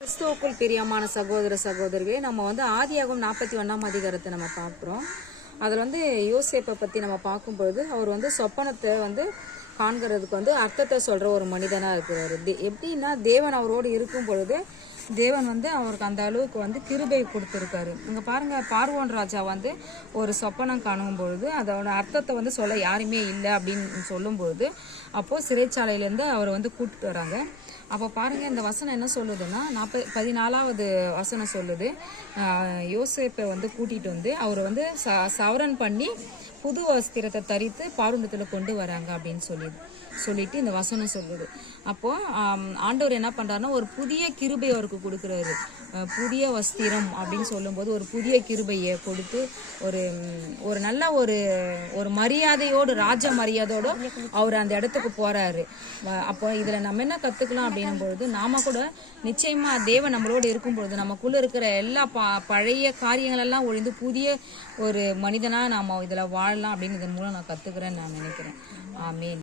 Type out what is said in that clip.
கிறிஸ்துவுக்குள் பிரியமான சகோதர சகோதரிகளே, நம்ம ஆதியாகமம் 41ஆம் அதிகாரத்தை நம்ம பார்க்குறோம். அதில் யோசேப்பை பற்றி நம்ம பார்க்கும்பொழுது அவர் சொப்பனத்தை காண்கிறதுக்கு அர்த்தத்தை சொல்கிற ஒரு மனிதனாக இருக்கிறார். எப்படின்னா தேவன் அவரோடு இருக்கும் பொழுது தேவன் அவருக்கு அந்த அளவுக்கு கிருபை கொடுத்துருக்காரு. இங்கே பாருங்கள், பார்வோன் ராஜா ஒரு சொப்பனம் காணும் பொழுது அதோட அர்த்தத்தை சொல்ல யாருமே இல்லை அப்படின்னு சொல்லும்பொழுது அப்போது சிறைச்சாலையிலேருந்து அவர் கூப்பிட்டு வராங்க. அப்போ பாருங்கள், இந்த வசனம் என்ன சொல்லுதுன்னா 14வது வசனம் சொல்லுது, யோசேப்பை கூட்டிகிட்டு அவர் சவரன் பண்ணி புது வஸ்திரத்தை தரித்து பாருந்தத்தில் கொண்டு வராங்க அப்படின்னு சொல்லிட்டு இந்த வசனம் சொல்லுது. அப்போது ஆண்டவர் என்ன பண்ணுறாருன்னா ஒரு புதிய கிருபை அவருக்கு கொடுக்குறாரு. புதிய வஸ்திரம் அப்படின்னு சொல்லும்போது ஒரு புதிய கிருபையை கொடுத்து ஒரு நல்ல ஒரு மரியாதையோடு, ராஜ மரியாதையோடு அவர் அந்த இடத்துக்கு போகிறாரு. அப்போ இதில் நம்ம என்ன கற்றுக்கலாம் அப்படின்னும் பொழுது, நாம கூட நிச்சயமாக தேவன் நம்மளோடு இருக்கும் பொழுது நமக்குள்ளே இருக்கிற எல்லா பழைய காரியங்களெல்லாம் ஒழிந்து புதிய ஒரு மனிதனாக நாம் இதில் வாழலாம் அப்படின்னு இதன் மூலம் நான் கற்றுக்கிறேன்னு நான் நினைக்கிறேன். ஆமேன்.